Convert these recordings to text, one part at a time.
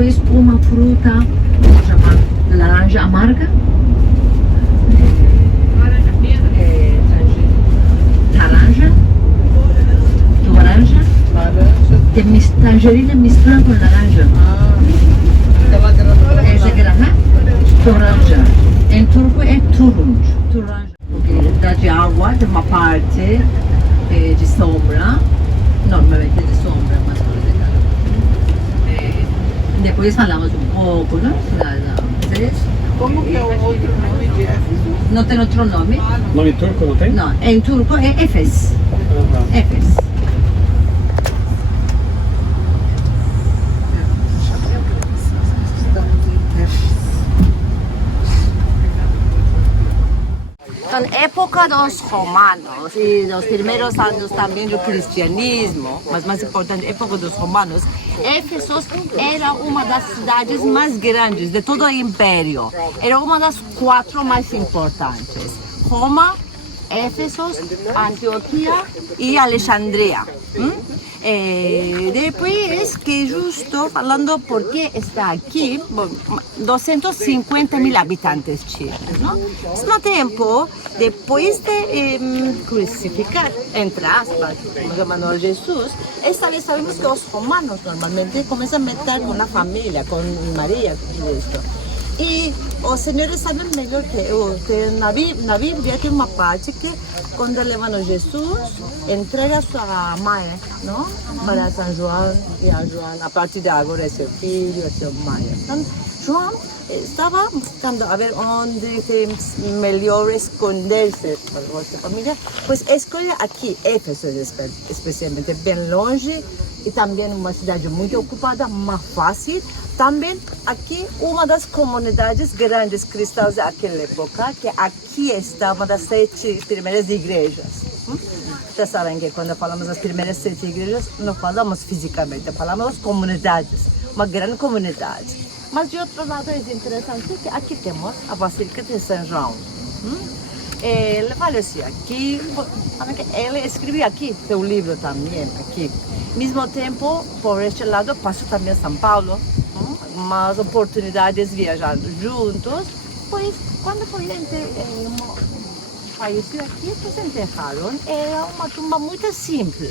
Depois uma fruta chamada laranja amarga. Laranja. Laranja. Tangerina misturada com laranja. Essa grana? Toranja. Em turco é turunç. Toranja. Porque dá de água, de uma parte de sombra. Normalmente de sombra, mas depois falamos um pouco, não? Como que é o outro nome de Éfeso? Não tem outro nome? Nome turco não tem? Não, em turco é Efes. Efes. Então, época dos romanos e dos primeiros anos também do cristianismo, mas mais importante, época dos romanos, Éfeso era uma das cidades mais grandes de todo o império. Era uma das 4 mais importantes. Roma, Éfeso, Antioquia e Alexandria. Depois que justo falando por que está aqui, 250.000 habitantes chilenos, ¿no? Ao mesmo tempo, depois de crucificar, entre aspas, Manuel Jesus, sabemos que os romanos normalmente começam a meter com a família, com Maria, tudo isso. E os senhores sabem melhor que eu, que na Bíblia tem uma parte que quando levam Jesus, entrega sua mãe, não? Para São João, e a João, a partir de agora é seu filho, é seu mãe. Então, João estava buscando a ver onde tem melhor esconder-se para a sua família, pois escolhe aqui, Éfeso especialmente, bem longe, e também uma cidade muito ocupada, mais fácil. Também aqui uma das comunidades grandes cristãs daquela época, que aqui está uma das 7 primeiras igrejas. Vocês sabem que quando falamos das primeiras 7 igrejas, não falamos fisicamente, falamos das comunidades, uma grande comunidade. Mas de outro lado é interessante que aqui temos a Basílica de São João. Ele faleceu aqui, ele escreveu aqui seu livro também, aqui. Ao mesmo tempo, por este lado, passou também São Paulo, umas oportunidades viajando juntos, pois quando foi faleceu aqui, eles enterraram, era uma tumba muito simples.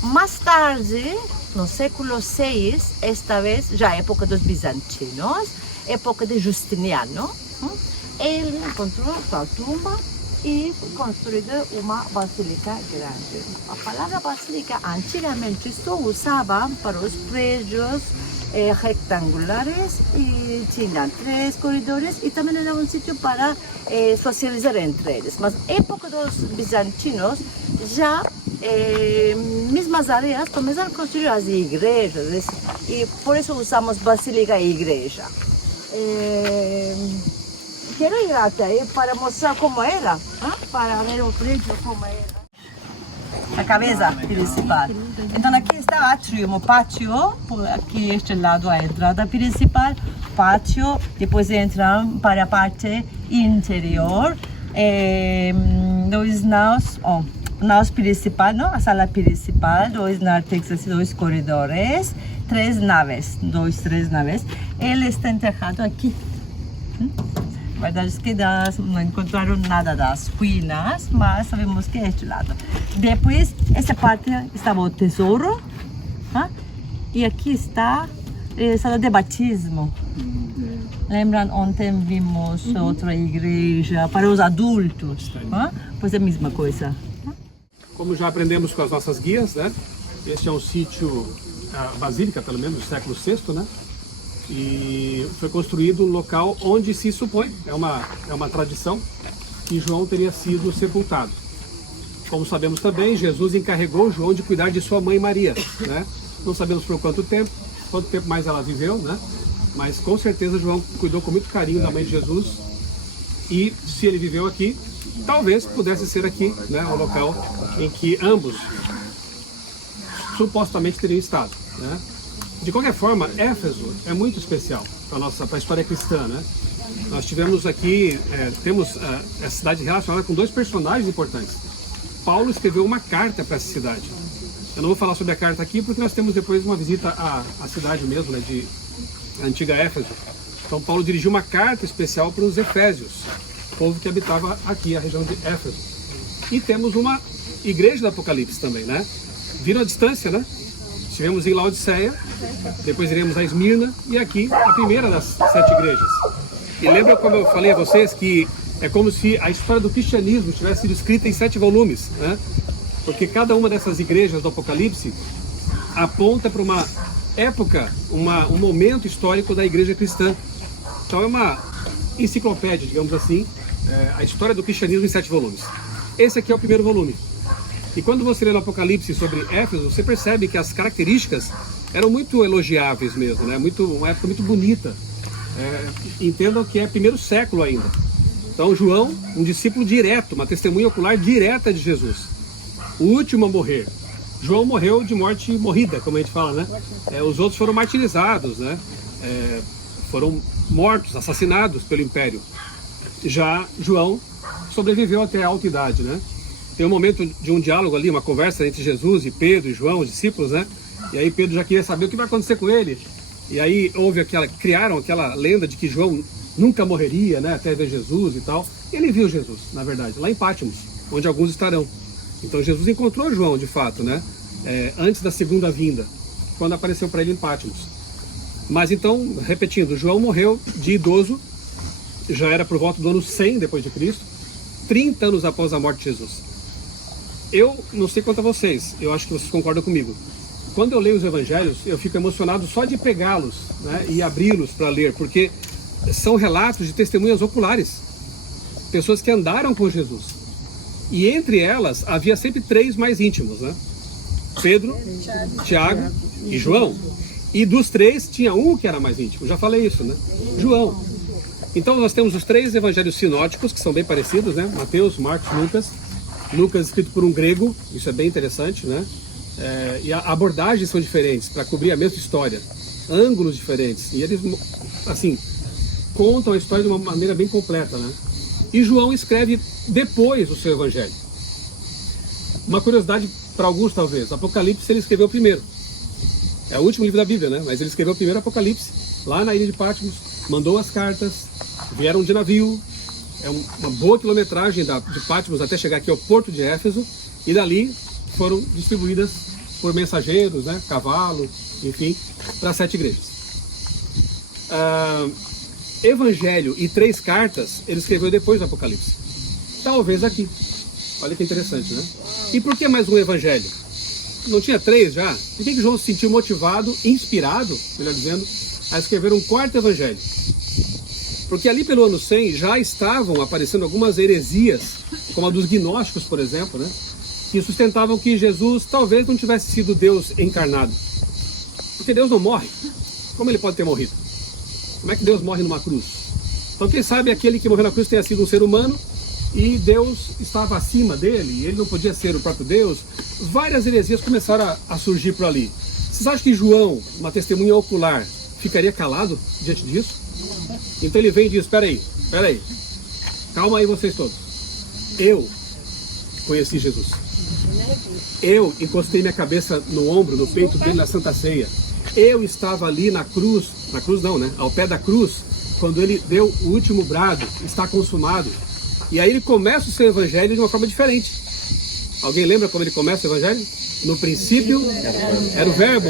Mais tarde, no século VI, esta vez, já época dos bizantinos, época de Justiniano, ele encontrou sua tumba e foi construída uma basílica grande. A palavra basílica antigamente só usava para os prédios rectangulares e tinha 3 corredores e também era um sítio para socializar entre eles. Mas na época dos bizantinos, já mesmas áreas começaram a construir as igrejas e por isso usamos basílica e igreja. Quero ir até aí para mostrar como era, para ver o prédio como era. A cabeça principal. Então aqui está o átrio, o pátio, aqui este lado a entrada principal, pátio, depois entram para a parte interior, 2 naus, naus principal, não? A sala principal, 2 nártexes, 2 corredores, 3 naves, 3 naves. Ele está enterrado aqui. A verdade é que não encontraram nada das ruínas, mas sabemos que é este lado. Depois, essa parte estava o tesouro, e aqui está a sala de batismo. Lembram, ontem vimos outra igreja para os adultos, pois é a mesma coisa. Como já aprendemos com as nossas guias, né? Este é um sítio, a basílica pelo menos do século VI, né? E foi construído no local onde se supõe, é uma tradição, que João teria sido sepultado. Como sabemos também, Jesus encarregou João de cuidar de sua mãe Maria, né? Não sabemos por quanto tempo mais ela viveu, né? Mas com certeza João cuidou com muito carinho da mãe de Jesus, e se ele viveu aqui, talvez pudesse ser aqui, né, o local em que ambos supostamente teriam estado, né? De qualquer forma, Éfeso é muito especial para a história cristã, né? Nós tivemos aqui, temos essa cidade relacionada com 2 personagens importantes. Paulo escreveu uma carta para essa cidade. Eu não vou falar sobre a carta aqui porque nós temos depois uma visita à cidade mesmo, né, de a antiga Éfeso. Então Paulo dirigiu uma carta especial para os Efésios, povo que habitava aqui, a região de Éfeso. E temos uma igreja do Apocalipse também, né? Viram a distância, né? Estivemos em Laodiceia, depois iremos a Esmirna e aqui a primeira das 7 igrejas. E lembra como eu falei a vocês que é como se a história do cristianismo tivesse sido escrita em 7 volumes, né? Porque cada uma dessas igrejas do Apocalipse aponta para uma época, um momento histórico da igreja cristã. Então é uma enciclopédia, digamos assim, a história do cristianismo em 7 volumes. Esse aqui é o primeiro volume. E quando você lê no Apocalipse sobre Éfeso, você percebe que as características eram muito elogiáveis mesmo, né? Uma época muito bonita. Entendam que é primeiro século ainda. Então João, um discípulo direto, uma testemunha ocular direta de Jesus. O último a morrer. João morreu de morte morrida, como a gente fala, né? Os outros foram martirizados, né? Foram mortos, assassinados pelo Império. Já João sobreviveu até a alta idade, né? Tem um momento de um diálogo ali, uma conversa entre Jesus e Pedro e João, os discípulos, né? E aí Pedro já queria saber o que vai acontecer com ele. E aí criaram aquela lenda de que João nunca morreria, né? Até ver Jesus e tal. E ele viu Jesus, na verdade, lá em Pátimos, onde alguns estarão. Então Jesus encontrou João, de fato, né? Antes da segunda vinda, quando apareceu para ele em Pátimos. Mas então, repetindo, João morreu de idoso, já era por volta do ano 100 depois de Cristo, 30 anos após a morte de Jesus. Eu não sei quanto a vocês, eu acho que vocês concordam comigo. Quando eu leio os evangelhos, eu fico emocionado só de pegá-los, né, e abri-los para ler, porque são relatos de testemunhas oculares, pessoas que andaram com Jesus. E entre elas havia sempre 3 mais íntimos, né? Pedro, Tiago e João. E dos 3 tinha um que era mais íntimo, já falei isso, né? João. Então nós temos os 3 evangelhos sinóticos, que são bem parecidos, né? Mateus, Marcos, Lucas. Lucas escrito por um grego, isso é bem interessante, né? E abordagens são diferentes para cobrir a mesma história, ângulos diferentes. E eles, assim, contam a história de uma maneira bem completa, né? E João escreve depois o seu evangelho. Uma curiosidade para alguns, talvez: Apocalipse ele escreveu primeiro. É o último livro da Bíblia, né? Mas ele escreveu primeiro Apocalipse, lá na ilha de Patmos, mandou as cartas, vieram de navio. É uma boa quilometragem de Patmos até chegar aqui ao porto de Éfeso, e dali foram distribuídas por mensageiros, né, cavalo, enfim, para 7 igrejas. Evangelho e 3 cartas ele escreveu depois do Apocalipse. Talvez aqui. Olha que interessante, né? E por que mais um evangelho? Não tinha 3 já? Por que João se sentiu motivado, inspirado, melhor dizendo, a escrever um 4º evangelho? Porque ali pelo ano 100 já estavam aparecendo algumas heresias, como a dos gnósticos, por exemplo, né? Que sustentavam que Jesus talvez não tivesse sido Deus encarnado. Porque Deus não morre. Como ele pode ter morrido? Como é que Deus morre numa cruz? Então quem sabe aquele que morreu na cruz tenha sido um ser humano e Deus estava acima dele, e ele não podia ser o próprio Deus. Várias heresias começaram a surgir por ali. Vocês acham que João, uma testemunha ocular, ficaria calado diante disso? Então ele vem e diz: espera aí, calma aí vocês todos. Eu conheci Jesus. Eu encostei minha cabeça no ombro, no peito dele na Santa Ceia. Eu estava ali na cruz não, né? Ao pé da cruz, quando ele deu o último brado: está consumado. E aí ele começa o seu evangelho de uma forma diferente. Alguém lembra como ele começa o evangelho? No princípio era o verbo.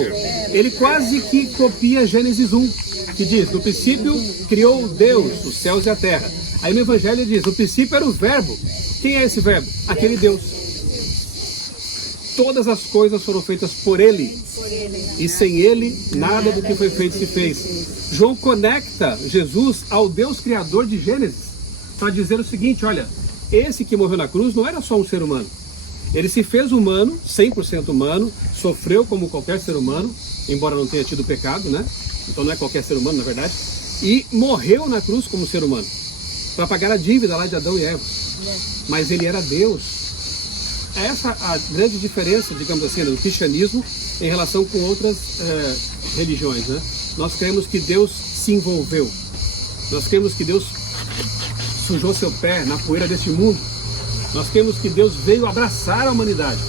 Ele quase que copia Gênesis 1, que diz: no princípio criou Deus os céus e a terra. Aí no evangelho ele diz: no princípio era o verbo. Quem é esse verbo? Aquele Deus. Todas as coisas foram feitas por ele, e sem ele nada do que foi feito se fez. João conecta Jesus ao Deus criador de Gênesis para dizer o seguinte: olha, esse que morreu na cruz não era só um ser humano. Ele se fez humano, 100% humano, sofreu como qualquer ser humano, embora não tenha tido pecado, né? Então não é qualquer ser humano, na verdade. E morreu na cruz como ser humano, para pagar a dívida lá de Adão e Eva. Mas ele era Deus. Essa é a grande diferença, digamos assim, do cristianismo em relação com outras religiões, né? Nós cremos que Deus se envolveu. Nós cremos que Deus sujou seu pé na poeira deste mundo. Nós cremos que Deus veio abraçar a humanidade.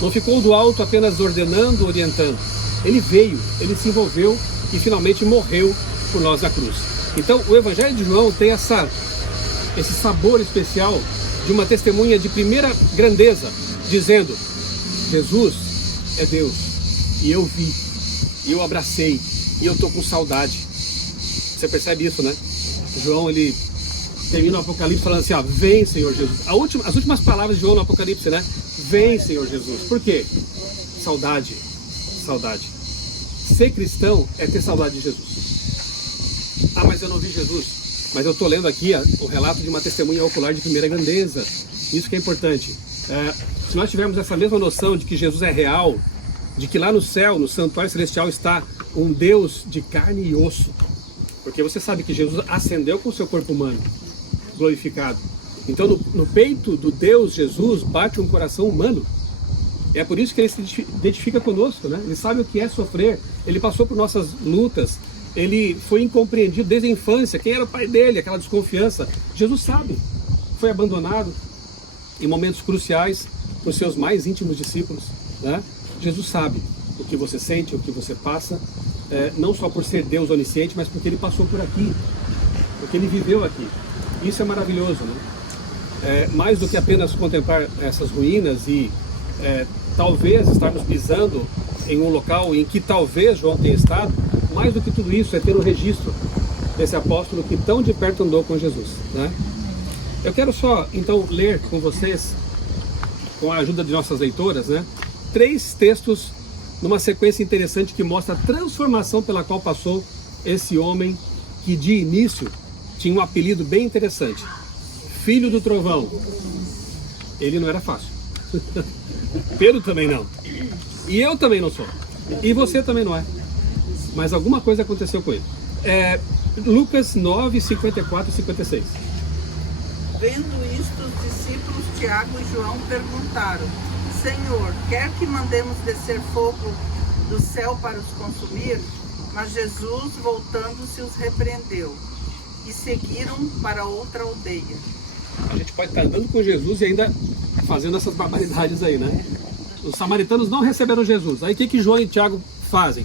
Não ficou do alto apenas ordenando, orientando. Ele veio, ele se envolveu e finalmente morreu por nós na cruz. Então o Evangelho de João tem esse sabor especial de uma testemunha de primeira grandeza, dizendo: Jesus é Deus, e eu vi, e eu abracei, e eu estou com saudade. Você percebe isso, né? João, ele termina o Apocalipse falando assim, ó, vem, Senhor Jesus. As últimas palavras de João no Apocalipse, né? Vem, Senhor Jesus. Por quê? Saudade, saudade. Ser cristão é ter saudade de Jesus. Ah, mas eu não vi Jesus. Mas eu estou lendo aqui o relato de uma testemunha ocular de primeira grandeza. Isso que é importante. Se nós tivermos essa mesma noção de que Jesus é real, de que lá no céu, no santuário celestial, está um Deus de carne e osso. Porque você sabe que Jesus ascendeu com o seu corpo humano, glorificado. Então no peito do Deus Jesus bate um coração humano. É por isso que ele se identifica conosco, né? Ele sabe o que é sofrer, ele passou por nossas lutas, ele foi incompreendido desde a infância. Quem era o pai dele? Aquela desconfiança. Jesus sabe. Foi abandonado em momentos cruciais por seus mais íntimos discípulos, né? Jesus sabe o que você sente, o que você passa, não só por ser Deus onisciente, mas porque ele passou por aqui, porque ele viveu aqui. Isso é maravilhoso, né? Mais do que apenas contemplar essas ruínas e talvez estarmos pisando em um local em que talvez João tenha estado, mais do que tudo isso é ter um registro desse apóstolo que tão de perto andou com Jesus, né? Eu quero só então ler com vocês, com a ajuda de nossas leitoras, né, 3 textos numa sequência interessante que mostra a transformação pela qual passou esse homem que de início tinha um apelido bem interessante, Filho do Trovão. Ele não era fácil. Pedro também não. E eu também não sou. E você também não é. Mas alguma coisa aconteceu com ele. Lucas 9, 54 e 56. Vendo isto, os discípulos Tiago e João perguntaram: Senhor, quer que mandemos descer fogo do céu para os consumir? Mas Jesus, voltando-se, os repreendeu e seguiram para outra aldeia. A gente pode estar andando com Jesus e ainda fazendo essas barbaridades aí, né? Os samaritanos não receberam Jesus. Aí o que João e Tiago fazem?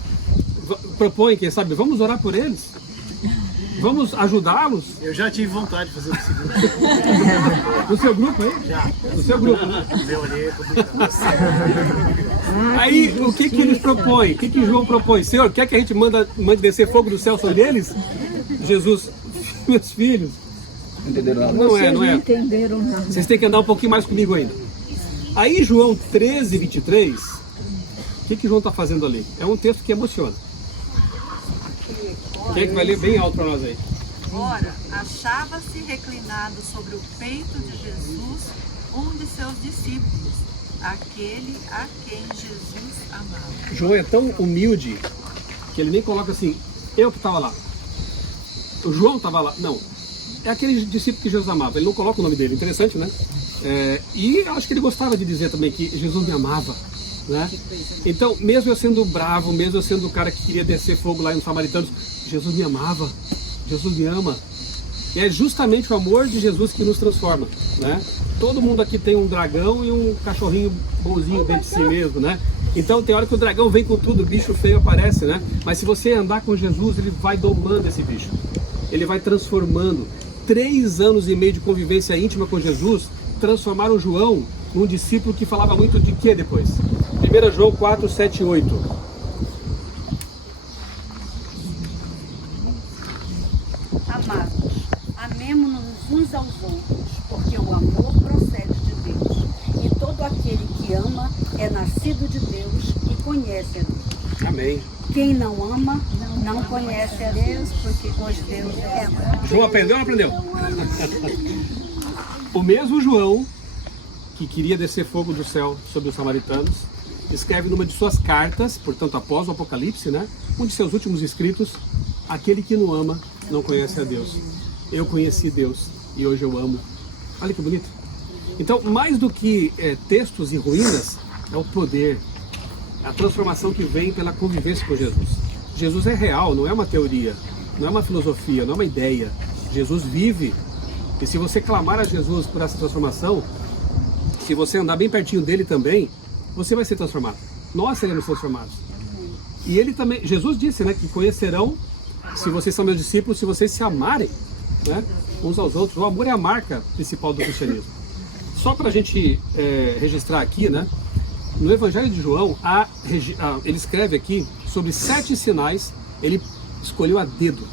Propõem, quem sabe, vamos orar por eles? Vamos ajudá-los? Eu já tive vontade de fazer o segundo. No seu grupo aí? Já. No seu grupo, né? Meu ali é complicado. Aí o que eles propõem? O que João propõe? Senhor, quer que a gente mande descer fogo do céu sobre eles? Jesus, meus filhos. Entenderam nada? Não é. Não entenderam nada. Vocês têm que andar um pouquinho mais comigo ainda. Aí João 13, 23, o que João está fazendo ali? É um texto que emociona. Quem é que vai ler bem alto para nós aí? Ora, achava-se reclinado sobre o peito de Jesus um de seus discípulos, aquele a quem Jesus amava. João é tão humilde que ele nem coloca assim, eu que estava lá. O João estava lá. Não. É aquele discípulo que Jesus amava. Ele não coloca o nome dele. Interessante, né? E eu acho que ele gostava de dizer também que Jesus me amava, né? Então, mesmo eu sendo bravo, mesmo eu sendo o cara que queria descer fogo lá nos samaritanos, Jesus me amava. Jesus me ama. E é justamente o amor de Jesus que nos transforma, né? Todo mundo aqui tem um dragão e um cachorrinho bonzinho dentro de si mesmo, né? Então tem hora que o dragão vem com tudo, o bicho feio aparece, né? Mas se você andar com Jesus, ele vai domando esse bicho. Ele vai transformando. 3 anos e meio de convivência íntima com Jesus transformaram João num discípulo que falava muito de quê depois? 1 João 4, 7 e 8. Amados, amemo-nos uns aos outros, porque o amor procede de Deus. E todo aquele que ama é nascido de Deus e conhece a Deus. Amém. Quem não ama, não conhece a Deus, pois Deus é amor. João aprendeu ou não aprendeu? O mesmo João que queria descer fogo do céu sobre os samaritanos, escreve numa de suas cartas, portanto após o Apocalipse, né? Um de seus últimos escritos: aquele que não ama não conhece a Deus. Eu conheci Deus e hoje eu amo. Olha que bonito. Então, mais do que textos e ruínas, é o poder, a transformação que vem pela convivência com Jesus. Jesus é real, não é uma teoria, não é uma filosofia, não é uma ideia. Jesus vive. E se você clamar a Jesus por essa transformação, se você andar bem pertinho dele também, você vai ser transformado. Nós seremos transformados. E ele também, Jesus disse, né, que conhecerão se vocês são meus discípulos, se vocês se amarem, né, uns aos outros. O amor é a marca principal do cristianismo. Só para a gente registrar aqui, né, no Evangelho de João, ele escreve aqui sobre 7 sinais, ele escolheu a dedo.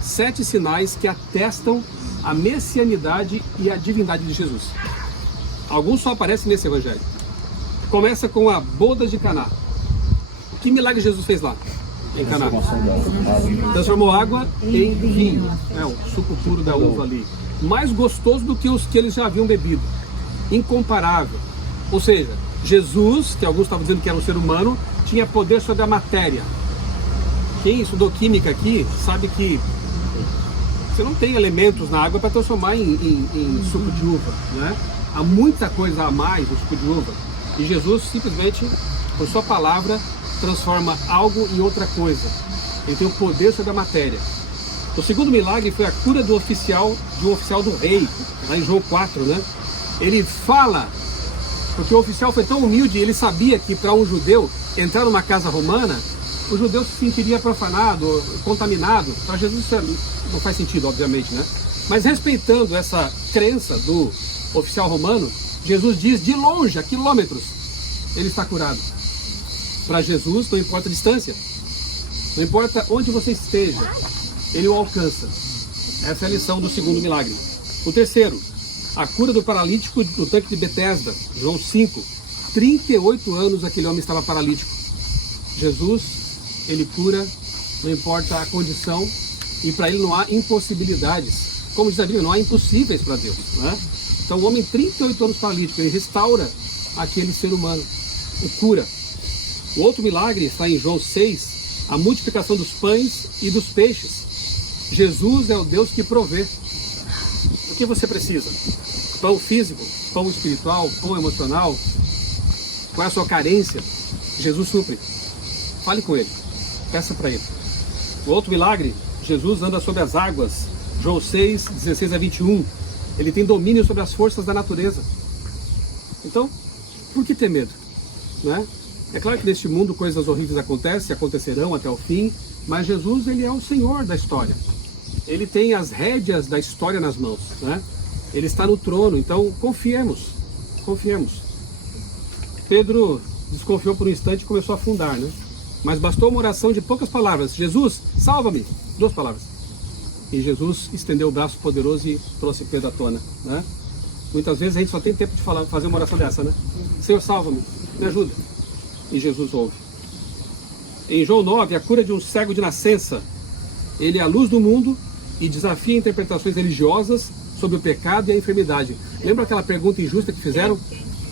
7 sinais que atestam a messianidade e a divindade de Jesus. Alguns só aparecem nesse Evangelho. Começa com a boda de Caná. Que milagre Jesus fez lá, em Caná? Transformou água em vinho, o suco puro da uva ali. Mais gostoso do que os que eles já haviam bebido. Incomparável. Ou seja, Jesus, que alguns estavam dizendo que era um ser humano, tinha poder sobre a matéria. Quem estudou química aqui sabe que você não tem elementos na água para transformar em suco de uva, né? Há muita coisa a mais no suco de uva. E Jesus simplesmente, por sua palavra, transforma algo em outra coisa. Ele tem o poder sobre a matéria. O segundo milagre foi a cura de um oficial do rei, lá em João 4, né? Ele fala, porque o oficial foi tão humilde, ele sabia que para um judeu entrar numa casa romana, o judeu se sentiria profanado, contaminado. Para Jesus isso não faz sentido, obviamente, né? Mas respeitando essa crença do oficial romano, Jesus diz de longe, a quilômetros, ele está curado. Para Jesus não importa a distância, não importa onde você esteja, ele o alcança. Essa é a lição do segundo milagre. O terceiro, a cura do paralítico no tanque de Betesda, João 5. 38 anos aquele homem estava paralítico. Jesus, ele cura, não importa a condição, e para ele não há impossibilidades. Como diz a Bíblia, não há impossíveis para Deus, né? Então o homem, 38 anos paralítico, ele restaura aquele ser humano, o cura. O outro milagre está em João 6, a multiplicação dos pães e dos peixes. Jesus é o Deus que provê. O que você precisa? Pão físico, pão espiritual, pão emocional? Qual é a sua carência? Jesus supre. Fale com ele, peça para ele. O outro milagre, Jesus anda sobre as águas. João 6, 16 a 21. Ele tem domínio sobre as forças da natureza. Então, por que ter medo? Né? É claro que neste mundo coisas horríveis acontecem, acontecerão até o fim, mas Jesus, ele é o Senhor da história. Ele tem as rédeas da história nas mãos, né? Ele está no trono, então confiemos. Pedro desconfiou por um instante e começou a afundar, né? Mas bastou uma oração de poucas palavras. Jesus, salva-me! 2 palavras. E Jesus estendeu o braço poderoso e trouxe Pedro à tona, né? Muitas vezes a gente só tem tempo de fazer uma oração dessa, né? Senhor, salva-me, me ajuda. E Jesus ouve. Em João 9, a cura de um cego de nascença. Ele é a luz do mundo e desafia interpretações religiosas sobre o pecado e a enfermidade. Lembra aquela pergunta injusta que fizeram?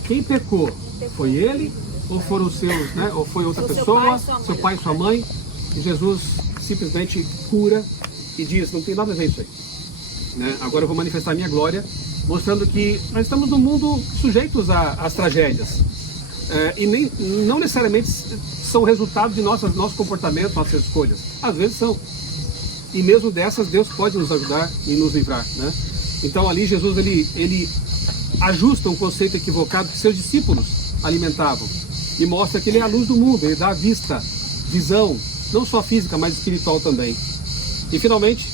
Quem pecou? Foi ele? Ou foram os seus, né? Ou foi outra pessoa? Seu pai e sua mãe? E Jesus simplesmente cura e diz, não tem nada a ver isso aí, né? Agora eu vou manifestar a minha glória, mostrando que nós estamos num mundo sujeitos às tragédias. E não necessariamente são resultado de nosso comportamento, nossas escolhas. Às vezes são. E mesmo dessas, Deus pode nos ajudar e nos livrar, né? Então ali Jesus, ele ajusta um conceito equivocado que seus discípulos alimentavam. E mostra que ele é a luz do mundo, ele dá vista, visão, não só física, mas espiritual também. E finalmente,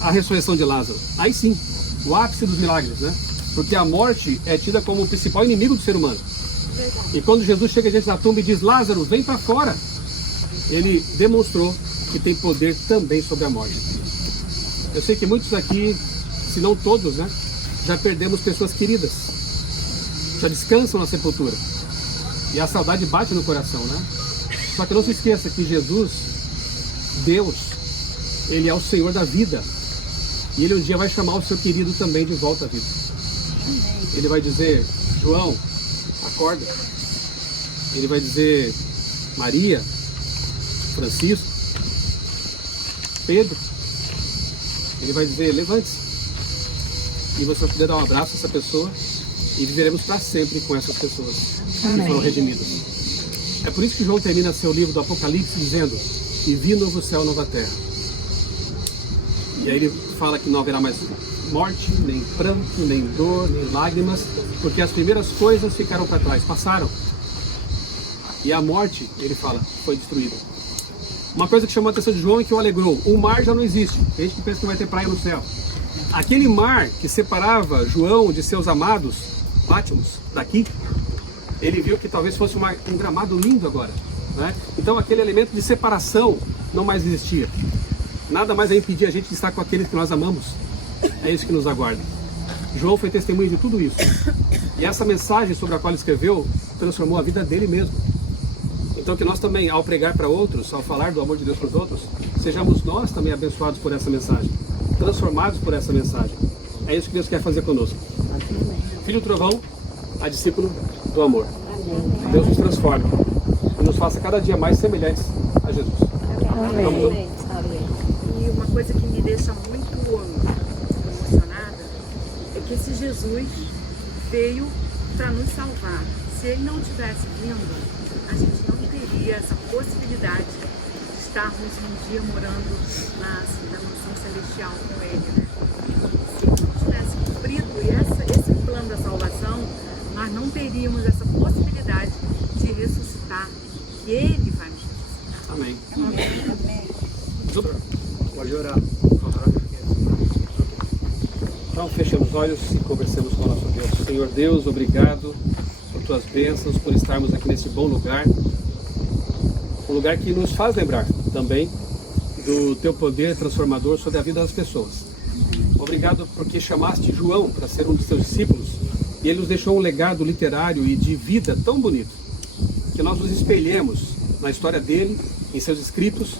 a ressurreição de Lázaro. Aí sim, o ápice dos milagres, né? Porque a morte é tida como o principal inimigo do ser humano. E quando Jesus chega diante da tumba e diz, Lázaro, vem para fora, ele demonstrou que tem poder também sobre a morte. Eu sei que muitos aqui, se não todos, né, já perdemos pessoas queridas, já descansam na sepultura, e a saudade bate no coração, né? Só que não se esqueça que Jesus, Deus, ele é o Senhor da vida, e ele um dia vai chamar o seu querido também de volta à vida. Ele vai dizer, João, acorda. Ele vai dizer, Maria, Francisco, Pedro. Ele vai dizer, levante-se. E você vai poder dar um abraço a essa pessoa e viveremos para sempre com essas pessoas que foram redimidas. É por isso que João termina seu livro do Apocalipse dizendo, e vi novo céu, nova terra. E aí ele fala que não haverá mais morte, nem pranto, nem dor, nem lágrimas, porque as primeiras coisas ficaram para trás, passaram. E a morte, ele fala, foi destruída. Uma coisa que chamou a atenção de João e que o alegrou: o mar já não existe. Tem gente que pensa que vai ter praia no céu. Aquele mar que separava João de seus amados, Pátimos, daqui, ele viu que talvez fosse um gramado lindo agora, né? Então aquele elemento de separação não mais existia. Nada mais a impedir a gente de estar com aqueles que nós amamos. É isso que nos aguarda. João foi testemunha de tudo isso. E essa mensagem sobre a qual ele escreveu transformou a vida dele mesmo. Então que nós também, ao pregar para outros, ao falar do amor de Deus para os outros, sejamos nós também abençoados por essa mensagem, transformados por essa mensagem. É isso que Deus quer fazer conosco. Filho do trovão, a discípulo do amor. Deus nos transforme e nos faça cada dia mais semelhantes a Jesus. Amém. E uma coisa que me deixa muito emocionada é que esse Jesus veio para nos salvar. Se ele não tivesse vindo, a gente não teria essa possibilidade de estarmos um dia morando na mansão celestial com ele, né? Se ele não tivesse cumprido esse plano da salvação, nós não teríamos essa possibilidade de ressuscitar, que ele vai nos ressuscitar. Amém. Amém. Pode orar. Então fechemos os olhos e conversemos com o nosso Deus. Senhor Deus, obrigado por tuas bênçãos, por estarmos aqui nesse bom lugar. Um lugar que nos faz lembrar também do teu poder transformador sobre a vida das pessoas. Obrigado porque chamaste João para ser um dos teus discípulos e ele nos deixou um legado literário e de vida tão bonito, que nós nos espelhemos na história dele, em seus escritos,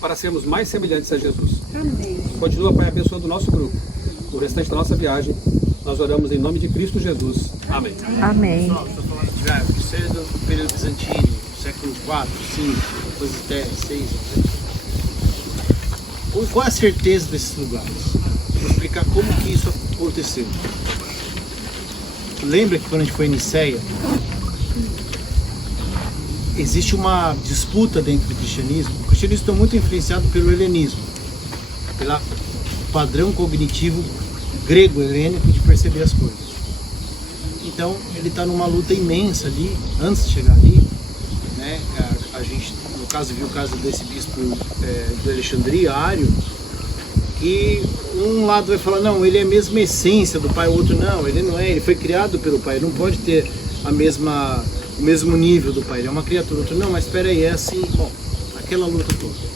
para sermos mais semelhantes a Jesus. Amém. Continua, Pai, abençoando o nosso grupo. O restante da nossa viagem, nós oramos em nome de Cristo Jesus. Amém. Amém. Pessoal, estou falando de velho, você é do período bizantino, século 4, 5, depois até 6. Qual é a certeza desses lugares? Vou explicar como que isso aconteceu. Lembra que quando a gente foi em Niceia, existe uma disputa dentro do cristianismo. O cristianismo está muito influenciado pelo helenismo, pelo padrão cognitivo grego-helênico de perceber as coisas. Então ele está numa luta imensa ali, antes de chegar ali, né? A gente, no caso, viu o caso desse bispo de Alexandria, Ário, que um lado vai falar, não, ele é a mesma essência do pai, o outro não, ele não é, ele foi criado pelo pai, ele não pode ter o mesmo nível do pai, ele é uma criatura. Outro, não, mas espera aí, é assim, bom, aquela luta toda.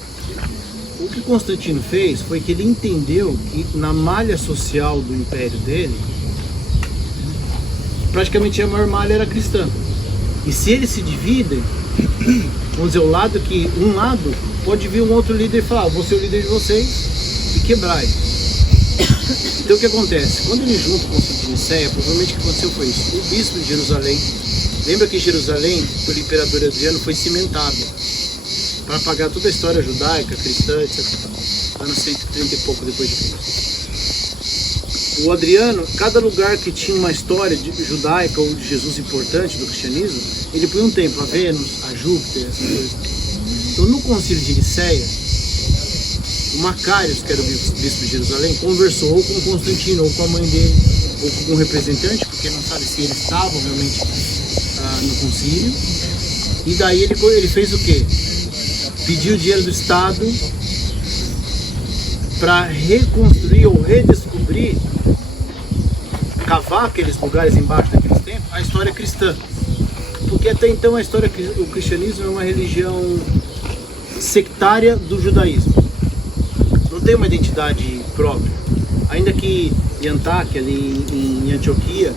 O que Constantino fez foi que ele entendeu que na malha social do império dele, praticamente a maior malha era cristã. E se eles se dividem, vamos dizer, um lado pode vir um outro líder e falar, vou ser o líder de vocês e quebrar isso. Então o que acontece? Quando ele junta com Constantino e Niceia, provavelmente o que aconteceu foi isso. O bispo de Jerusalém, lembra que Jerusalém, pelo imperador Adriano, foi cimentada para apagar toda a história judaica, cristã, etc. Anos 130 e pouco depois de Cristo. O Adriano, cada lugar que tinha uma história judaica ou de Jesus importante do cristianismo, ele põe um templo, a Vênus, a Júpiter, essas coisas. Então no concílio de Niceia, o Macários, que era o bispo de Jerusalém, conversou ou com Constantino, ou com a mãe dele, ou com um representante, porque não sabe se eles estavam realmente no concílio. E daí ele fez o quê? Pediu dinheiro do Estado para reconstruir ou redescobrir, cavar aqueles lugares embaixo daqueles tempos, a história cristã. Porque até então o cristianismo é uma religião sectária do judaísmo. Não tem uma identidade própria. Ainda que em Antáquia, ali em Antioquia,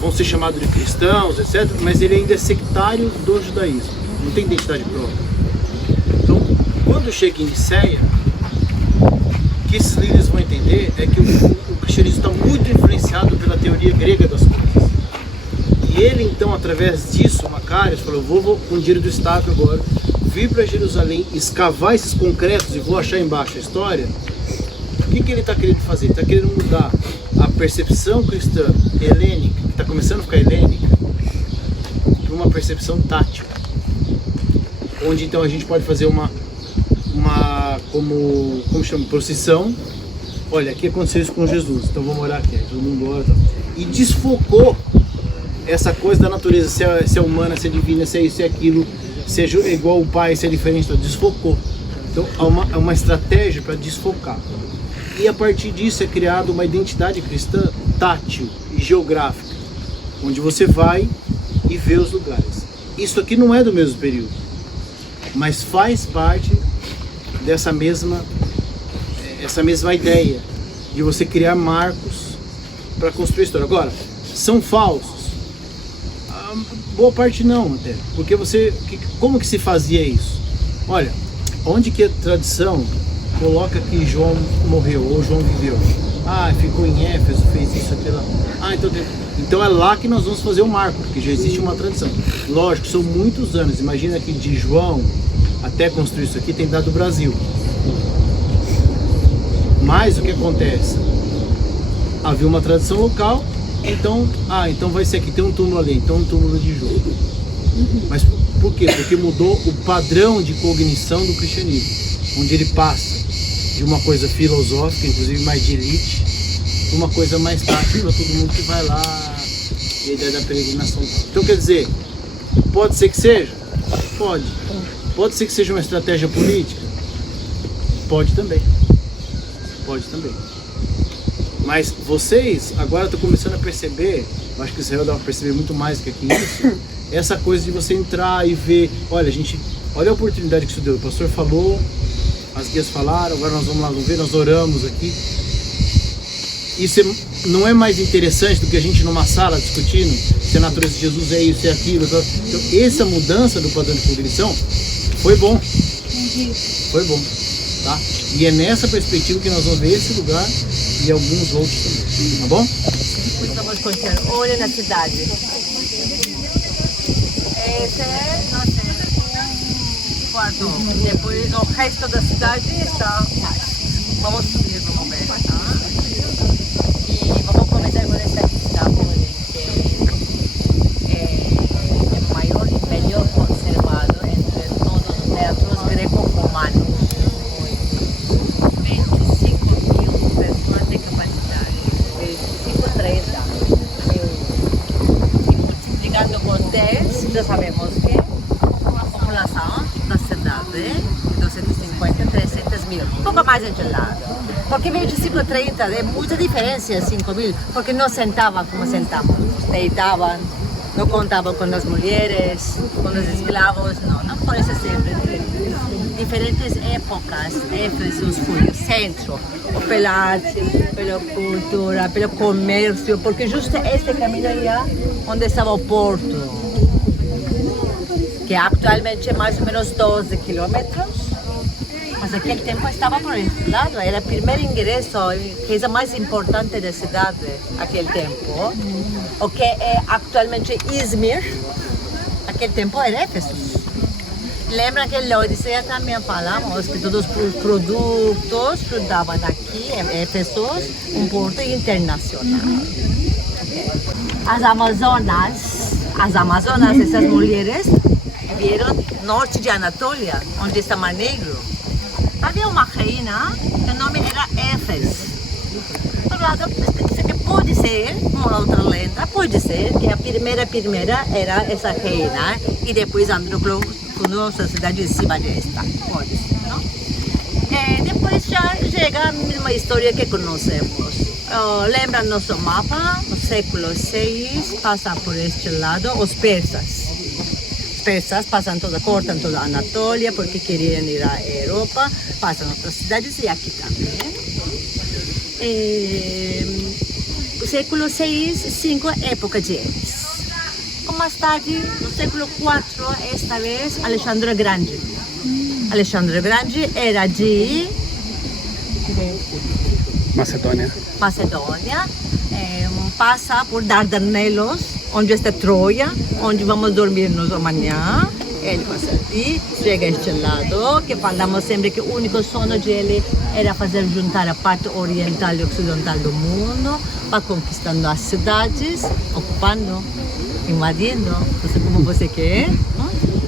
vão ser chamados de cristãos, etc., mas ele ainda é sectário do judaísmo. Não tem identidade própria. Então, quando chega em Niceia, o que esses líderes vão entender é que o cristianismo está muito influenciado pela teoria grega das coisas. E ele, então, através disso, Macários falou, vou com o dinheiro do Estado agora, vir para Jerusalém, escavar esses concretos e vou achar embaixo a história. O que ele está querendo fazer? Ele está querendo mudar a percepção cristã helênica, que está começando a ficar helênica, para uma percepção tátil. Onde então a gente pode fazer uma como chama, procissão. Olha, aqui aconteceu isso com Jesus, então vamos orar aqui, todo mundo ora. E desfocou essa coisa da natureza, se é humana, se é divina, se é isso, se é aquilo, seja igual o pai, ser diferente, desfocou. Então é uma estratégia para desfocar. E a partir disso é criada uma identidade cristã tátil e geográfica, onde você vai e vê os lugares. Isso aqui não é do mesmo período, mas faz parte dessa mesma ideia de você criar marcos para construir a história. Agora, são falsos? Boa parte não, até. Porque como que se fazia isso? Olha, onde que a tradição coloca que João morreu ou João viveu? Ficou em Éfeso, fez isso, aquilo. Então é lá que nós vamos fazer o marco, porque já existe uma tradição. Lógico, são muitos anos. Imagina que de João até construir isso aqui tem dado o Brasil. Mas o que acontece? Havia uma tradição local, então vai ser aqui, tem um túmulo ali, então um túmulo de João. Mas por quê? Porque mudou o padrão de cognição do cristianismo, onde ele passa de uma coisa filosófica, inclusive mais de elite, para uma coisa mais tática para todo mundo que vai lá, e a ideia da peregrinação. Então quer dizer, pode ser que seja? Pode. Pode ser que seja uma estratégia política? Pode também. Pode também. Mas vocês agora estão começando a perceber, eu acho que Israel dá para perceber muito mais que aqui isso, essa coisa de você entrar e ver, olha a oportunidade que isso deu. O pastor falou, as guias falaram, agora nós vamos lá ver, nós oramos aqui. Isso não é mais interessante do que a gente numa sala discutindo se a natureza de Jesus é isso, é aquilo. Então, essa mudança do padrão de cognição foi bom. Foi bom. Tá? E é nessa perspectiva que nós vamos ver esse lugar e alguns outros também. Tá bom? Vamos continuar. Olha na cidade. Esse é, não sei, um quarto. Depois o resto da cidade está mais. Vamos subir, vamos ver. Tá? E vamos começar com essa Gestapo, que é o maior e melhor conservado entre todos os teatros greco-romanos. 25.000 pessoas de capacidade, 25-30. E multiplicando por 10, já sabemos que a população da cidade é 250-300.000, um pouco mais engelado. Porque 25-30 é muita diferença, 5.000, porque não sentavam como sentamos, deitavam, não contavam com as mulheres, com os escravos, não parece sempre. Diferentes épocas, Éfeso foi o centro, pela arte, pela cultura, pelo comércio, porque justo este caminho aí onde estava o porto, que atualmente é mais ou menos 12 quilômetros, mas naquele tempo estava por este lado, era o primeiro ingresso, a coisa mais importante da cidade naquele tempo, o que é atualmente Izmir, naquele tempo era Éfeso. Lembra que na Odisseia também falamos que todos os produtos chegavam aqui em Éfeso, um porto internacional. As Amazonas, essas mulheres, vieram norte de Anatólia, onde está Mar Negro. Havia uma reina, que o nome era Éfes. Por lado, pode ser, uma outra lenda, pode ser que a primeira era essa reina e depois Andróclo fundou a cidade de Sibagesta. Pode ser, não? Depois já chega a mesma história que conhecemos. Lembra nosso mapa, no século VI, passa por este lado os persas. Os persas cortam toda a Anatólia porque queriam ir à Europa, passam outras cidades e aqui também. O século VI, época de Elis. Mais tarde, no século IV, esta vez, Alexandre Grande. Alexandre Grande era de Macedônia. Passa por Dardanelos, onde está Troia, onde vamos dormir nós amanhã. Ele passa aqui, chega a este lado, que falamos sempre que o único sonho dele era fazer juntar a parte oriental e ocidental do mundo, para conquistando as cidades, ocupando, invadindo, como você quer,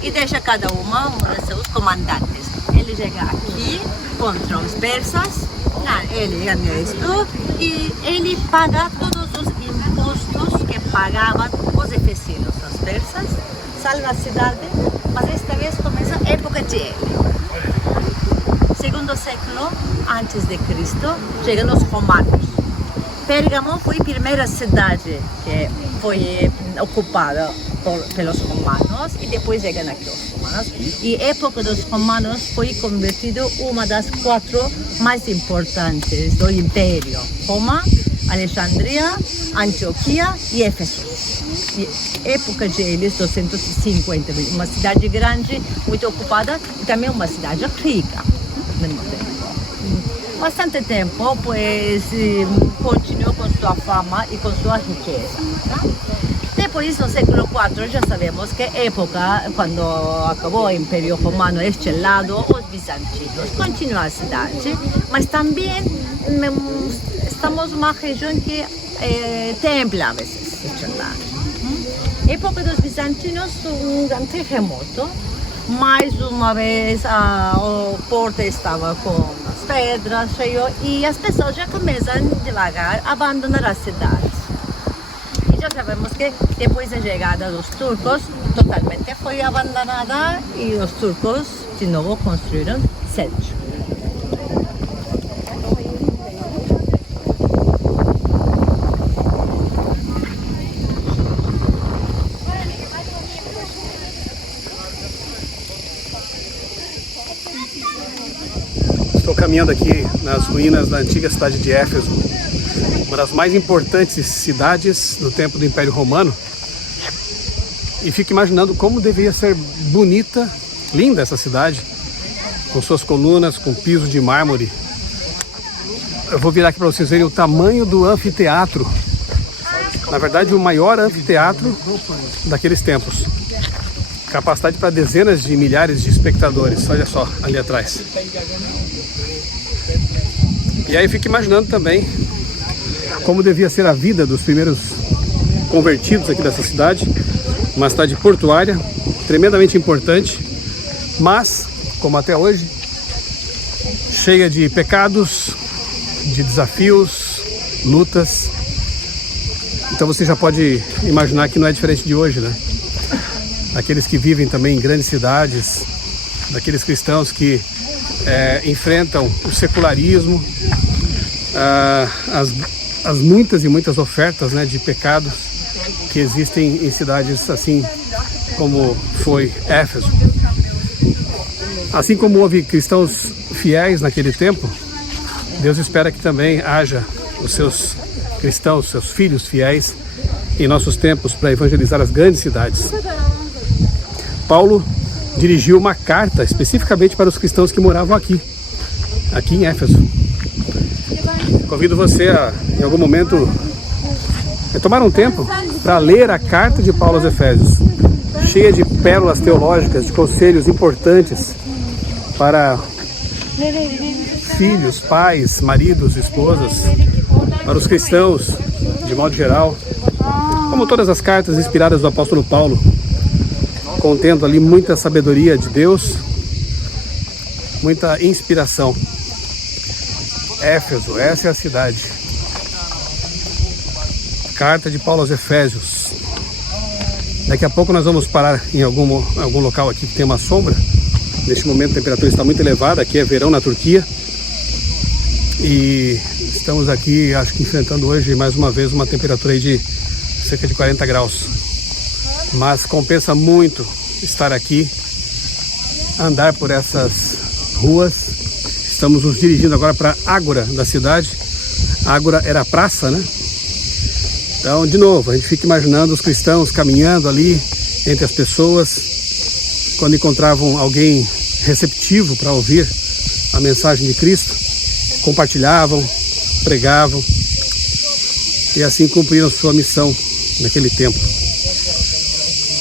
e deixa cada uma de seus comandantes. Ele chega aqui contra os persas, ele ganha isto, e ele paga todos os impostos que pagavam os efesinos, os persas, salva a cidade, mas esta vez começa a época de Hélio. Segundo século antes de Cristo, chegam os romanos. Pérgamo foi a primeira cidade que foi ocupada pelos romanos e depois chegam aqui os romanos. E a época dos romanos foi convertida uma das 4 mais importantes do Império: Roma, Alexandria, Antioquia e Éfeso. E época de eles, 250, uma cidade grande, muito ocupada e também uma cidade rica. Bastante tempo, pois continuou com sua fama e com sua riqueza. Tá? Depois, no século IV, já sabemos que época, quando acabou o Império Romano estelado, os bizantinos continuam a cidade, mas também estamos numa região que templa a vezes estelado. Época dos bizantinos, um grande terremoto. Mais uma vez o porto estava com as pedras cheio e as pessoas já começam devagar a abandonar a cidade. E já sabemos que depois da chegada dos turcos, totalmente foi abandonada e os turcos de novo construíram Selçuk. Estou caminhando aqui nas ruínas da antiga cidade de Éfeso, uma das mais importantes cidades do tempo do Império Romano, e fico imaginando como deveria ser bonita, linda essa cidade, com suas colunas, com piso de mármore. Eu vou virar aqui para vocês verem o tamanho do anfiteatro, na verdade o maior anfiteatro daqueles tempos. Capacidade para dezenas de milhares de espectadores, olha só, ali atrás. E aí eu fico imaginando também como devia ser a vida dos primeiros convertidos aqui dessa cidade. Uma cidade portuária, tremendamente importante, mas, como até hoje, cheia de pecados, de desafios, lutas. Então você já pode imaginar que não é diferente de hoje, né? Aqueles que vivem também em grandes cidades, daqueles cristãos que enfrentam o secularismo, as muitas e muitas ofertas, né, de pecados que existem em cidades assim como foi Éfeso. Assim como houve cristãos fiéis naquele tempo, Deus espera que também haja os seus cristãos, seus filhos fiéis em nossos tempos para evangelizar as grandes cidades. Paulo dirigiu uma carta especificamente para os cristãos que moravam aqui em Éfeso. Convido você a, em algum momento, tomar um tempo para ler a carta de Paulo aos Efésios, cheia de pérolas teológicas, de conselhos importantes para filhos, pais, maridos, esposas, para os cristãos de modo geral, como todas as cartas inspiradas do apóstolo Paulo, contendo ali muita sabedoria de Deus, muita inspiração. Éfeso, essa é a cidade. Carta de Paulo aos Efésios. Daqui a pouco nós vamos parar em algum local aqui que tem uma sombra. Neste momento a temperatura está muito elevada, aqui é verão na Turquia. E estamos aqui, acho que enfrentando hoje mais uma vez uma temperatura aí de cerca de 40 graus. Mas compensa muito estar aqui, andar por essas ruas. Estamos nos dirigindo agora para a Ágora da cidade. A Ágora era a praça, né? Então, de novo, a gente fica imaginando os cristãos caminhando ali entre as pessoas, quando encontravam alguém receptivo para ouvir a mensagem de Cristo, compartilhavam, pregavam e assim cumpriram sua missão naquele tempo.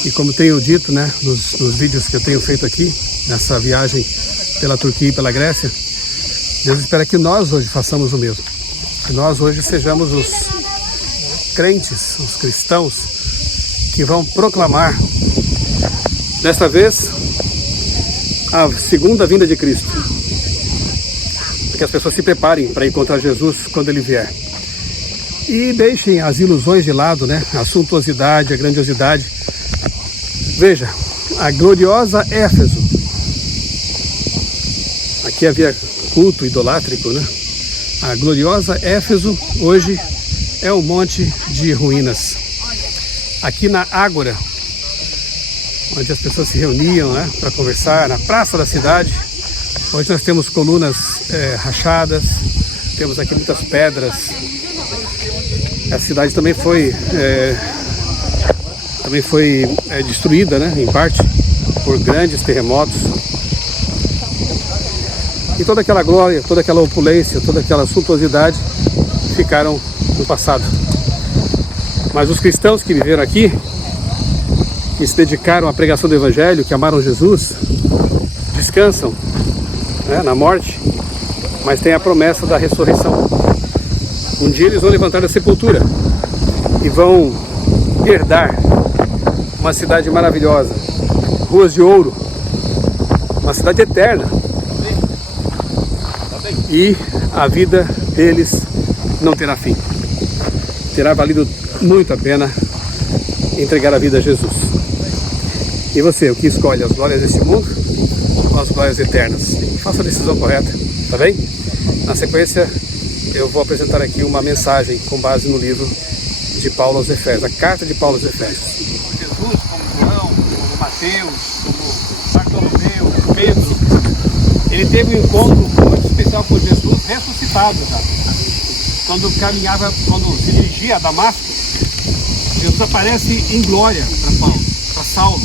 E como tenho dito, né, nos vídeos que eu tenho feito aqui, nessa viagem pela Turquia e pela Grécia, Deus espera que nós hoje façamos o mesmo. Que nós hoje sejamos os crentes, os cristãos, que vão proclamar, desta vez, a segunda vinda de Cristo. Para que as pessoas se preparem para encontrar Jesus quando Ele vier. E deixem as ilusões de lado, né? A suntuosidade, a grandiosidade. Veja, a gloriosa Éfeso. Aqui havia culto idolátrico, né? A gloriosa Éfeso hoje é um monte de ruínas. Aqui na Ágora, onde as pessoas se reuniam, né, para conversar, na praça da cidade, hoje nós temos colunas rachadas, temos aqui muitas pedras. A cidade também foi destruída, né, em parte, por grandes terremotos. E toda aquela glória, toda aquela opulência, toda aquela suntuosidade ficaram no passado. Mas os cristãos que viveram aqui, que se dedicaram à pregação do Evangelho, que amaram Jesus, descansam, né, na morte, mas tem a promessa da ressurreição. Um dia eles vão levantar da sepultura e vão herdar uma cidade maravilhosa, ruas de ouro, uma cidade eterna. E a vida deles não terá fim. Terá valido muito a pena entregar a vida a Jesus. E você, o que escolhe? As glórias desse mundo ou as glórias eternas? Faça a decisão correta, tá bem? Na sequência, eu vou apresentar aqui uma mensagem com base no livro de Paulo aos Efésios, a carta de Paulo aos Efésios. Jesus, como João, como Mateus, como Bartolomeu, Pedro, ele teve um encontro muito especial com Jesus ressuscitado já. Quando se dirigia a Damasco, Jesus aparece em glória para Saulo.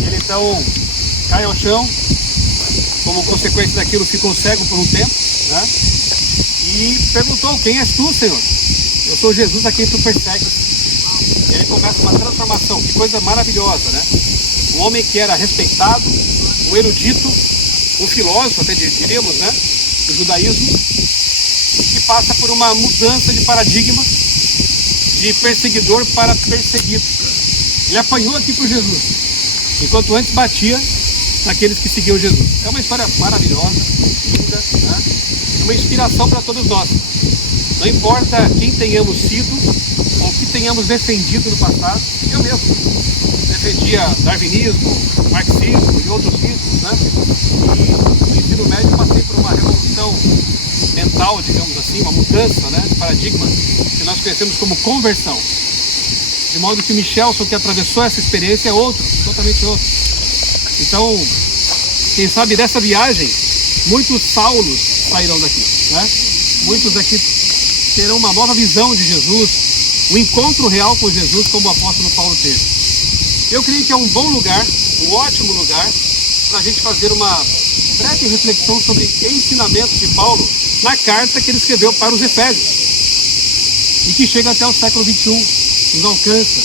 Ele então cai ao chão, como consequência daquilo ficou cego por um tempo, né? E perguntou: quem és tu, Senhor? Eu sou Jesus a quem tu persegues. E ele começa uma transformação, que coisa maravilhosa, né? Um homem que era respeitado, um erudito, um filósofo, até diríamos, né, do judaísmo, que passa por uma mudança de paradigma, de perseguidor para perseguido. Ele apanhou aqui para Jesus, enquanto antes batia naqueles que seguiam Jesus. É uma história maravilhosa, linda, né? Uma inspiração para todos nós. Não importa quem tenhamos sido ou que tenhamos defendido no passado. Eu mesmo defendia darwinismo, marxismo e outros riscos, né? E no ensino médio passei por uma revolução mental, digamos assim, uma mudança, né, de paradigma, que nós conhecemos como conversão. De modo que o Michelson, que atravessou essa experiência, é outro, totalmente outro. Então, quem sabe dessa viagem, muitos Saulos sairão daqui, né? Muitos aqui terão uma nova visão de Jesus, um encontro real com Jesus, como o apóstolo Paulo teve. Eu creio que é um bom lugar, um ótimo lugar, para a gente fazer uma breve reflexão sobre ensinamentos de Paulo na carta que ele escreveu para os Efésios, e que chega até o século XXI, nos alcança,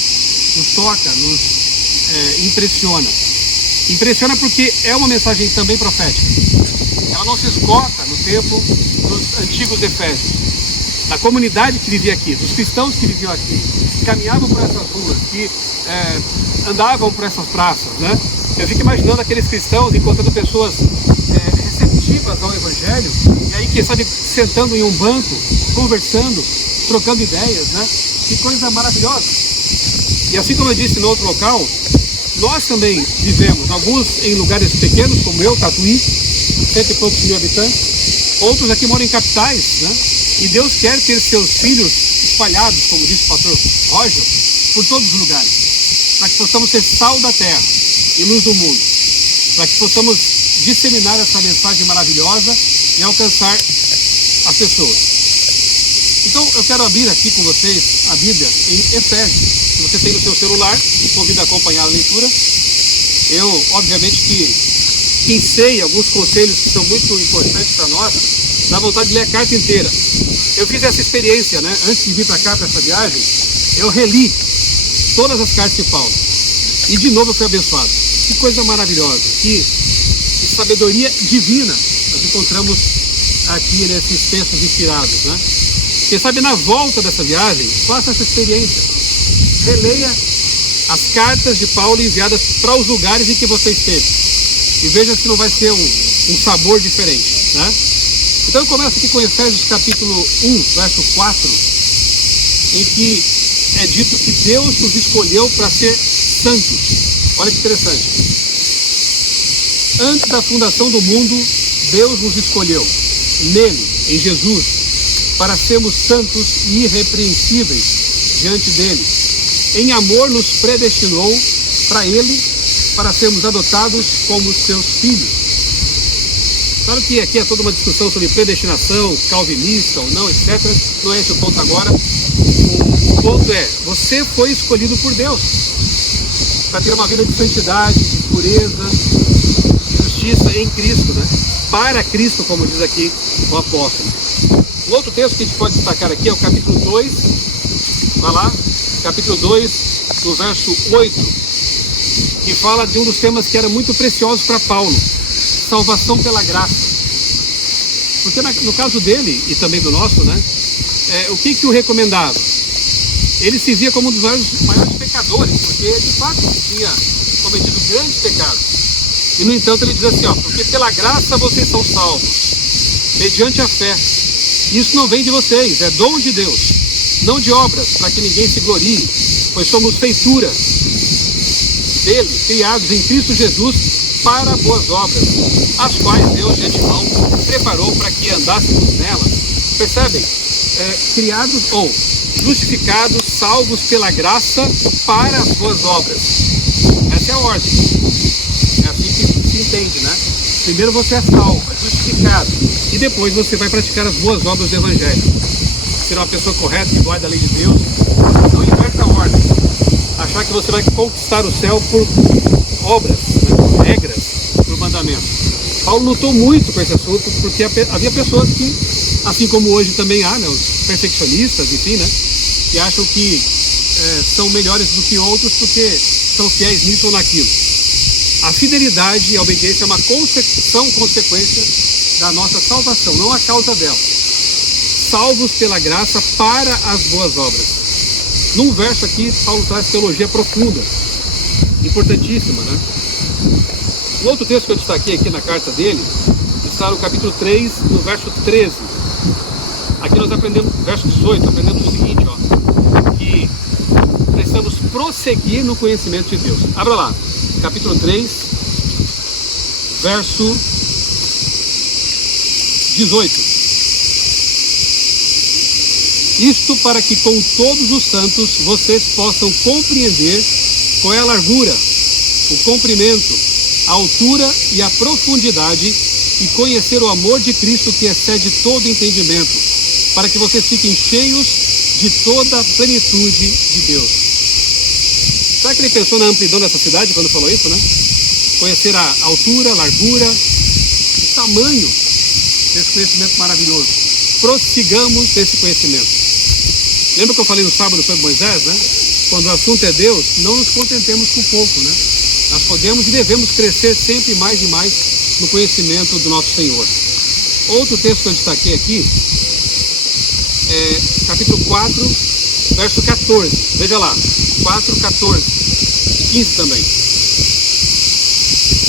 nos toca, nos impressiona. Impressiona porque é uma mensagem também profética. Ela não se esgota no tempo dos antigos Efésios, da comunidade que vivia aqui, dos cristãos que viviam aqui, que caminhavam por essas ruas, que andavam por essas praças, né? Eu fico imaginando aqueles cristãos encontrando pessoas receptivas ao Evangelho, e aí, quem sabe, sentando em um banco, conversando, trocando ideias, né? Que coisa maravilhosa. E assim como eu disse no outro local, nós também vivemos, alguns em lugares pequenos, como eu, Tatuí, 100 e poucos mil habitantes, outros aqui moram em capitais, né? E Deus quer ter seus filhos espalhados, como disse o pastor Roger, por todos os lugares, para que possamos ser sal da terra e luz do mundo, para que possamos disseminar essa mensagem maravilhosa e alcançar as pessoas. Então eu quero abrir aqui com vocês a Bíblia em Efésios. Se você tem no seu celular, convido a acompanhar a leitura. Eu, obviamente, que pensei alguns conselhos que são muito importantes para nós, dá vontade de ler a carta inteira. Eu fiz essa experiência, né? Antes de vir para cá, para essa viagem, eu reli todas as cartas de Paulo. E de novo eu fui abençoado. Que coisa maravilhosa, que sabedoria divina nós encontramos aqui nesses textos inspirados, né? Quem sabe na volta dessa viagem, faça essa experiência. Releia as cartas de Paulo enviadas para os lugares em que você esteve. E veja se não vai ser um sabor diferente, né? Então eu começo aqui com Efésios capítulo 1, verso 4, em que é dito que Deus nos escolheu para ser santos. Olha que interessante. Antes da fundação do mundo, Deus nos escolheu, nele, em Jesus, para sermos santos e irrepreensíveis diante dele. Em amor nos predestinou para ele, para sermos adotados como seus filhos. Claro que aqui é toda uma discussão sobre predestinação, calvinista ou não, etc. Não é esse o ponto agora. O ponto é, você foi escolhido por Deus para ter uma vida de santidade, de pureza, de justiça em Cristo, né? Para Cristo, como diz aqui o apóstolo. Um outro texto que a gente pode destacar aqui é o capítulo 2, vai lá, capítulo 2, no verso 8, que fala de um dos temas que era muito precioso para Paulo, salvação pela graça. Porque no caso dele, e também do nosso, né, o que o recomendava? Ele se via como um dos maiores pecadores, porque de fato tinha cometido grandes pecados. E no entanto ele diz assim, porque pela graça vocês são salvos, mediante a fé. Isso não vem de vocês, é dom de Deus, não de obras, para que ninguém se glorie, pois somos feitura dele, criados em Cristo Jesus para boas obras, as quais Deus de antemão preparou para que andássemos nelas. Percebem? Criados ou justificados, salvos pela graça para as boas obras. Essa é a ordem. É assim que se entende, né? Primeiro você é salvo, é justificado, e depois você vai praticar as boas obras do Evangelho. Ser uma pessoa correta, que guarda a lei de Deus. Não inverte a ordem. Achar que você vai conquistar o céu por obras, né? Por regras, por mandamentos. Paulo lutou muito com esse assunto, porque havia pessoas que, assim como hoje também há, né, os perfeccionistas, enfim, né, que acham que são melhores do que outros porque são fiéis nisso ou naquilo. A fidelidade e a obediência é uma consequência da nossa salvação, não a causa dela. Salvos pela graça para as boas obras. Num verso aqui, Paulo traz teologia profunda, importantíssima, né? Um outro texto que eu destaquei aqui na carta dele está no capítulo 3, no verso 13. Aqui nós aprendemos, verso 18, aprendemos o seguinte, que precisamos prosseguir no conhecimento de Deus. Abra lá, capítulo 3, verso 18. Isto para que com todos os santos vocês possam compreender qual é a largura, o comprimento, a altura e a profundidade, e conhecer o amor de Cristo que excede todo entendimento, para que vocês fiquem cheios de toda a plenitude de Deus. Será que ele pensou na amplidão dessa cidade quando falou isso, né? Conhecer a altura, a largura, o tamanho desse conhecimento maravilhoso. Prossigamos esse conhecimento. Lembra que eu falei no sábado sobre Moisés, né? Quando o assunto é Deus, não nos contentemos com pouco, né? Nós podemos e devemos crescer sempre mais e mais no conhecimento do nosso Senhor. Outro texto que eu destaquei aqui é capítulo 4, verso 14. Veja lá, 4, 14 e 15 também.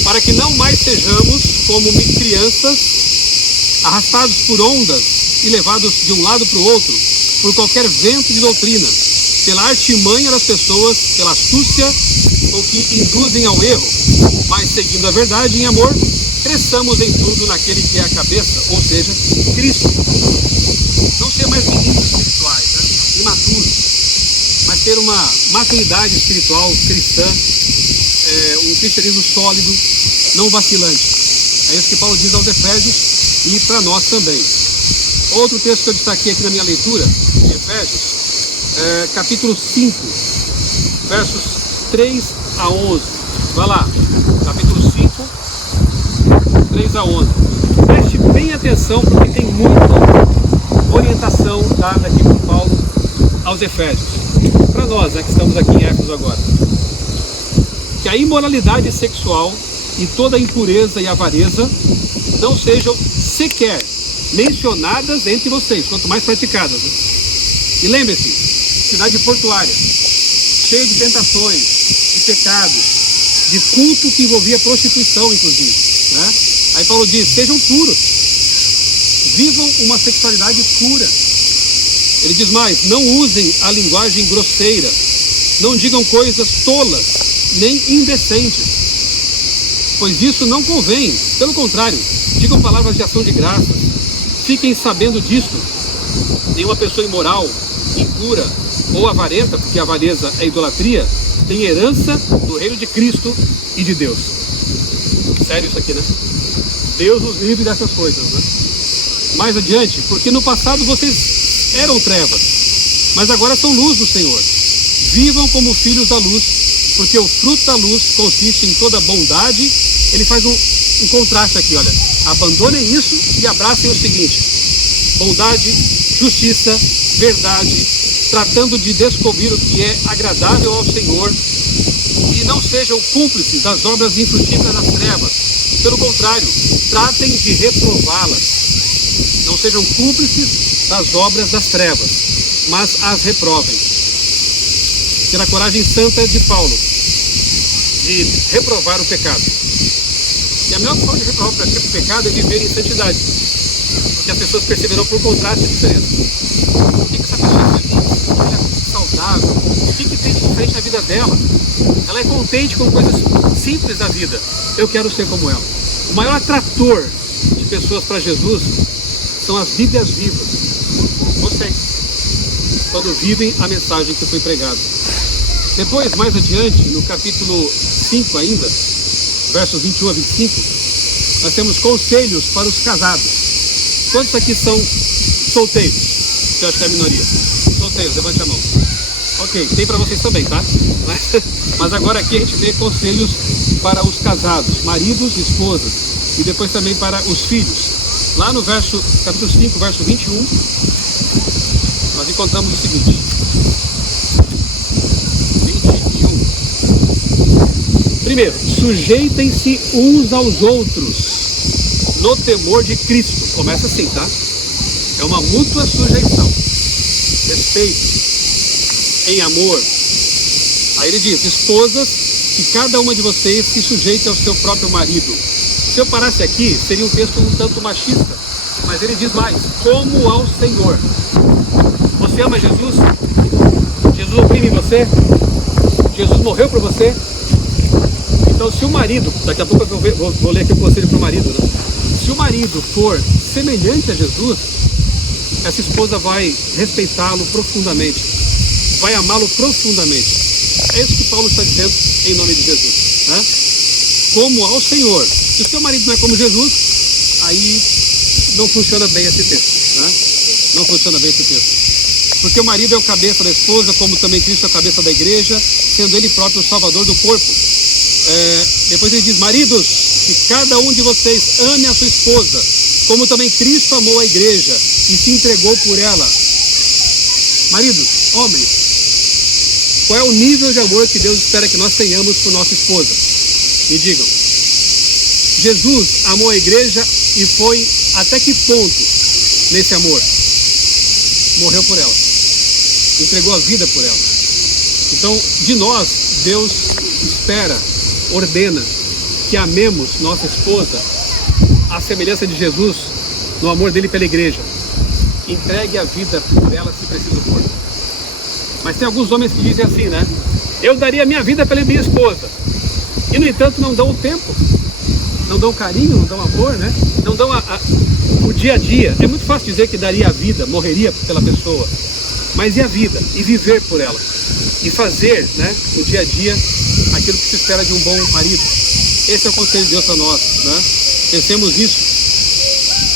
Para que não mais sejamos como crianças, arrastados por ondas e levados de um lado para o outro, por qualquer vento de doutrina, pela artimanha das pessoas, pela astúcia ou que induzem ao erro, mas seguindo a verdade em amor, cresçamos em tudo naquele que é a cabeça, ou seja, Cristo. Não ser mais meninos espirituais, né? Imaturos, mas ter uma maturidade espiritual cristã, um cristianismo sólido, não vacilante. É isso que Paulo diz aos Efésios e para nós também. Outro texto que eu destaquei aqui na minha leitura, de Efésios, capítulo 5, versos 3 a 11. Vai lá, capítulo 5, 3 a 11. Preste bem atenção, porque tem muita orientação dada aqui por Paulo aos Efésios. Para nós, que estamos aqui em Éfeso agora. Que a imoralidade sexual e toda a impureza e avareza não sejam sequer mencionadas entre vocês, quanto mais praticadas, né? E lembre-se, cidade portuária, cheia de tentações, de pecados, de culto que envolvia prostituição, inclusive, né? Aí Paulo diz, sejam puros, vivam uma sexualidade pura. Ele diz mais, não usem a linguagem grosseira, não digam coisas tolas, nem indecentes, pois isso não convém. Pelo contrário, digam palavras de ação de graças. Fiquem sabendo disto. Nenhuma pessoa imoral, impura ou avarenta, porque a avareza é idolatria, tem herança do reino de Cristo e de Deus. Sério isso aqui, né? Deus nos livre dessas coisas, né? Mais adiante, porque no passado vocês eram trevas, mas agora são luz do Senhor. Vivam como filhos da luz, porque o fruto da luz consiste em toda bondade. Ele faz um contraste aqui, olha. Abandonem isso e abracem o seguinte: bondade, justiça, verdade, tratando de descobrir o que é agradável ao Senhor, e não sejam cúmplices das obras infrutíferas das trevas. Pelo contrário, tratem de reprová-las. Não sejam cúmplices das obras das trevas, mas as reprovem. Ter a coragem santa de Paulo de reprovar o pecado. E a melhor forma de reprovar o pecado é viver em santidade. Porque as pessoas perceberão por contraste a diferença. Por que essa pessoa é feliz? Ela é saudável? O que tem de diferente na vida dela? Ela é contente com coisas simples da vida. Eu quero ser como ela. O maior atrator de pessoas para Jesus são as Bíblias vivas. Vocês, quando vivem a mensagem que foi pregada. Depois, mais adiante, no capítulo 5 ainda, versos 21 a 25, nós temos conselhos para os casados. Quantos aqui são solteiros? Eu acho que é a minoria. Solteiros, levante a mão. Ok, tem para vocês também, tá? Mas agora aqui a gente vê conselhos para os casados, maridos e esposas, e depois também para os filhos. Lá no capítulo 5, verso 21, nós encontramos o seguinte. 21. Primeiro, sujeitem-se uns aos outros no temor de Cristo. Começa assim, tá? É uma mútua sujeição. Respeito. Em amor. Aí ele diz: esposas, que cada uma de vocês se sujeite ao seu próprio marido. Se eu parasse aqui, seria um texto um tanto machista, mas ele diz mais: como ao Senhor. Você ama Jesus? Jesus oprime você? Jesus morreu por você? Então, se o marido, daqui a pouco eu vou ler aqui o conselho para o marido, né? Se o marido for semelhante a Jesus, essa esposa vai respeitá-lo profundamente, vai amá-lo profundamente. É isso que Paulo está dizendo em nome de Jesus, né? Como ao Senhor. Se o seu marido não é como Jesus, aí não funciona bem esse texto, né? Não funciona bem esse texto. Porque o marido é o cabeça da esposa, como também Cristo é a cabeça da igreja, sendo ele próprio o salvador do corpo. Depois ele diz: maridos, que cada um de vocês ame a sua esposa, como também Cristo amou a igreja e se entregou por ela. Maridos, homens, qual é o nível de amor que Deus espera que nós tenhamos por nossa esposa? Me digam. Jesus amou a igreja e foi até que ponto nesse amor? Morreu por ela, entregou a vida por ela. Então, de nós, Deus espera, ordena que amemos nossa esposa à semelhança de Jesus, no amor dele pela igreja. Entregue a vida por ela se preciso for. Mas tem alguns homens que dizem assim, né? Eu daria a minha vida pela minha esposa. E no entanto não dão o tempo, não dão carinho, não dão amor, né? Não dão o dia a dia. É muito fácil dizer que daria a vida, morreria pela pessoa. Mas e a vida? E viver por ela? E fazer, né, no dia a dia aquilo que se espera de um bom marido. Esse é o conselho de Deus para nós, né? Pensemos nisso.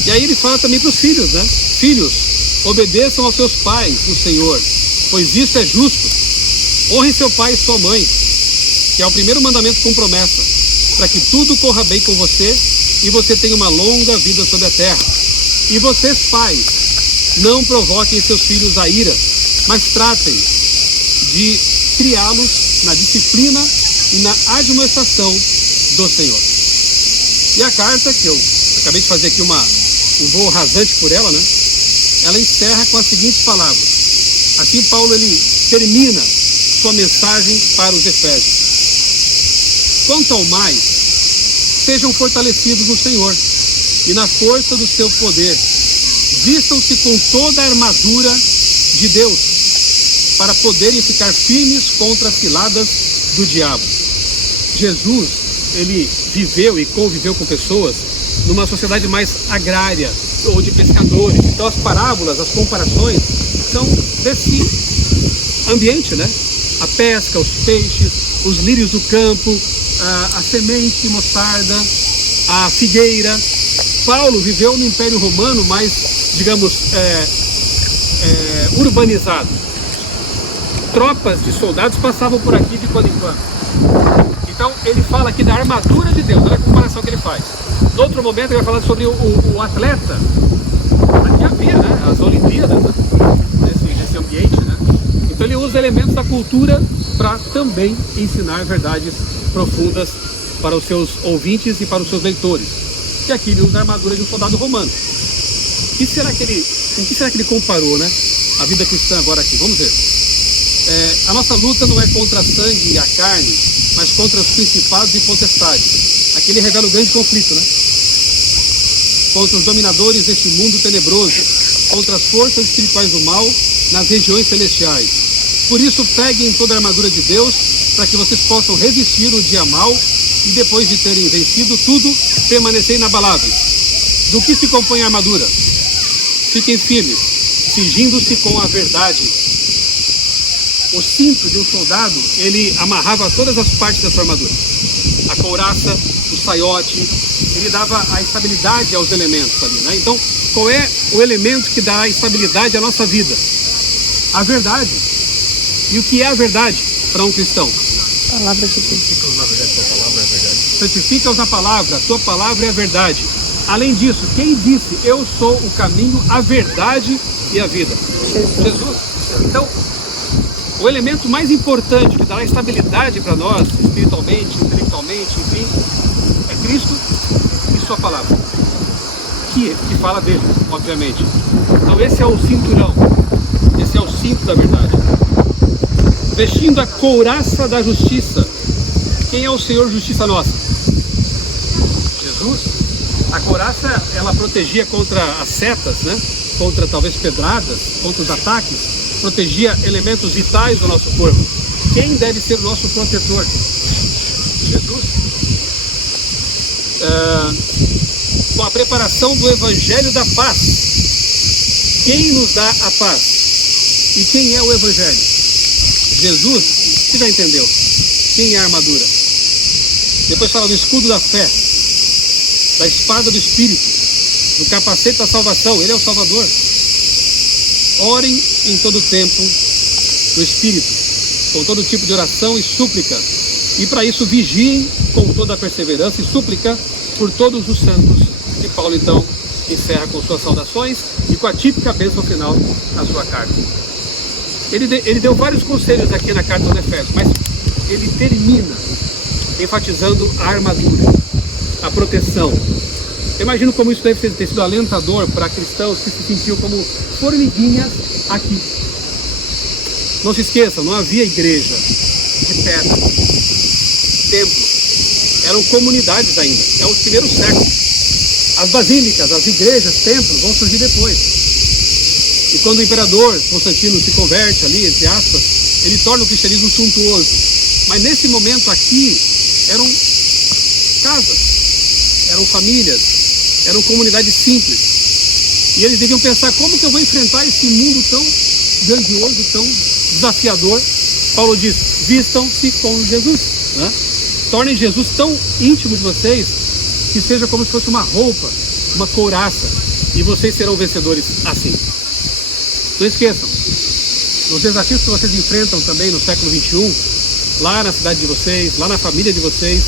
E aí ele fala também para os filhos, né? Filhos, obedeçam aos seus pais no Senhor, pois isso é justo. Honre seu pai e sua mãe, que é o primeiro mandamento com promessa, para que tudo corra bem com você e você tenha uma longa vida sobre a terra. E vocês, pais, não provoquem seus filhos a ira, mas tratem de criá-los na disciplina e na admoestação do Senhor. E a carta, que eu acabei de fazer aqui um voo rasante por ela, né? Ela encerra com as seguintes palavras. Assim Paulo ele termina sua mensagem para os Efésios. Quanto ao mais, sejam fortalecidos no Senhor e na força do seu poder. Vistam-se com toda a armadura de Deus, para poderem ficar firmes contra as ciladas do diabo. Jesus, ele viveu e conviveu com pessoas numa sociedade mais agrária ou de pescadores. Então as parábolas, as comparações são desse ambiente, né? A pesca, os peixes, os lírios do campo, a semente mostarda, a figueira. Paulo viveu no Império Romano mais, digamos, urbanizado. Tropas de soldados passavam por aqui de quando em quando. Então ele fala aqui da armadura de Deus, olha a comparação que ele faz. No outro momento ele vai falar sobre o atleta. Aqui havia, né, as Olimpíadas, né, nesse ambiente, né? Então ele usa elementos da cultura para também ensinar verdades profundas para os seus ouvintes e para os seus leitores. E aqui ele usa a armadura de um soldado romano. Com que será que ele comparou, né, a vida cristã agora aqui? Vamos ver. A nossa luta não é contra a sangue e a carne, mas contra os principados e potestades. Aqui ele revela o grande conflito, né? Contra os dominadores deste mundo tenebroso, contra as forças espirituais do mal nas regiões celestiais. Por isso, peguem toda a armadura de Deus, para que vocês possam resistir o dia mal e depois de terem vencido tudo, permanecer inabaláveis. Do que se compõe a armadura? Fiquem firmes, cingindo-se com a verdade. O cinto de um soldado, ele amarrava todas as partes da sua armadura. A couraça, o saiote, ele dava a estabilidade aos elementos ali, né? Então, qual é o elemento que dá a estabilidade à nossa vida? A verdade. E o que é a verdade para um cristão? Palavra de Deus. Santifica-os na palavra, a tua palavra é a verdade. Além disso, quem disse, eu sou o caminho, a verdade e a vida? Jesus. Então, o elemento mais importante que dará estabilidade para nós, espiritualmente, intelectualmente, enfim, é Cristo e sua palavra, que fala dele, obviamente. Então esse é o cinturão, esse é o cinto da verdade. Vestindo a couraça da justiça. Quem é o Senhor Justiça nossa? Jesus. A couraça, ela protegia contra as setas, né? Contra talvez pedradas, contra os ataques, protegia elementos vitais do nosso corpo. Quem deve ser o nosso protetor? Jesus. Com a preparação do Evangelho da Paz. Quem nos dá a paz? E quem é o Evangelho? Jesus. Você já entendeu? Quem é a armadura? Depois fala do escudo da fé, da espada do Espírito, do capacete da salvação. Ele é o Salvador. Orem em todo tempo no Espírito, com todo tipo de oração e súplica. E para isso vigiem com toda a perseverança e súplica por todos os santos. E Paulo então encerra com suas saudações e com a típica bênção final na sua carta. Ele deu vários conselhos aqui na carta aos Efésios, mas ele termina enfatizando a armadura, a proteção. Eu imagino como isso deve ter sido alentador para cristãos que se sentiam como formiguinhas aqui. Não se esqueçam, não havia igreja de pedra, templo. Eram comunidades ainda, é o primeiro século. As basílicas, as igrejas, templos vão surgir depois. E quando o imperador Constantino se converte ali, entre aspas, ele torna o cristianismo suntuoso. Mas nesse momento aqui, eram casas, eram famílias, eram comunidades simples. E eles deviam pensar, como que eu vou enfrentar esse mundo tão grandioso, tão desafiador? Paulo diz, vistam-se com Jesus, né? Tornem Jesus tão íntimo de vocês, que seja como se fosse uma roupa, uma couraça, e vocês serão vencedores assim. Não esqueçam, os desafios que vocês enfrentam também no século XXI, lá na cidade de vocês, lá na família de vocês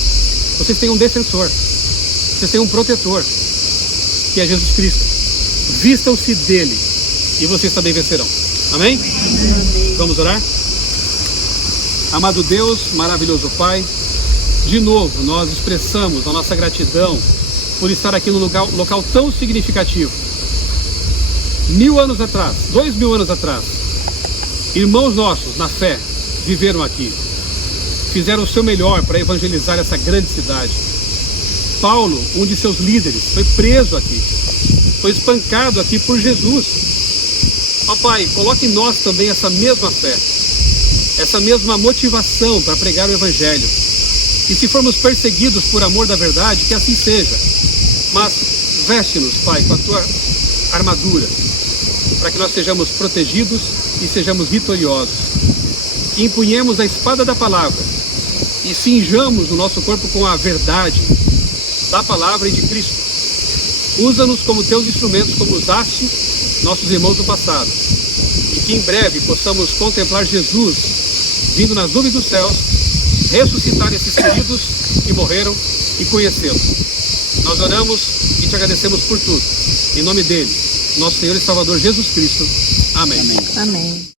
têm um defensor, vocês têm um protetor, que é Jesus Cristo. Vistam-se dele e vocês também vencerão. Amém? Amém. Vamos orar? Amado Deus, maravilhoso Pai, de novo nós expressamos a nossa gratidão por estar aqui num local tão significativo. 1000 anos atrás, 2000 anos atrás, irmãos nossos na fé viveram aqui, fizeram o seu melhor para evangelizar essa grande cidade. Paulo, um de seus líderes, foi preso aqui, foi espancado aqui por Jesus. Ó Pai, coloque em nós também essa mesma fé, essa mesma motivação para pregar o Evangelho. E se formos perseguidos por amor da verdade, que assim seja. Mas veste-nos, Pai, com a tua armadura, para que nós sejamos protegidos e sejamos vitoriosos. Que empunhemos a espada da palavra e cinjamos o nosso corpo com a verdade da palavra e de Cristo. Usa-nos como teus instrumentos, como usaste nossos irmãos do passado. E que em breve possamos contemplar Jesus vindo nas nuvens dos céus, ressuscitar esses queridos que morreram e conhecê-lo. Nós oramos e te agradecemos por tudo. Em nome dele, nosso Senhor e Salvador Jesus Cristo. Amém. Amém.